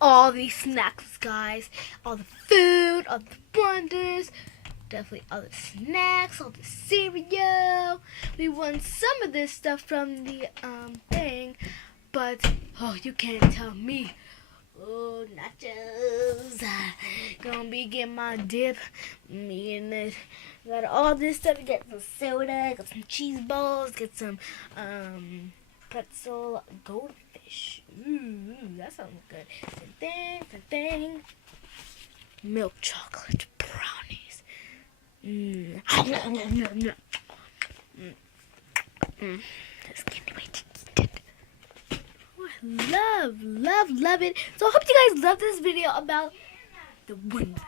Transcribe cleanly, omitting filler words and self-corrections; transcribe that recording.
all these snacks, guys. All the food, all the wonders, definitely all the snacks, all the cereal. We won some of this stuff from the thing, but oh, you can't tell me. Oh, nachos. Gonna be getting my dip. Me and this. Got all this stuff. Get some soda. Got some cheese balls. Get some pretzel goldfish. Ooh, that sounds good. Thing. Milk chocolate brownies. This candy wait to eat it. Oh, I love it. So I hope you guys love this video about the wonders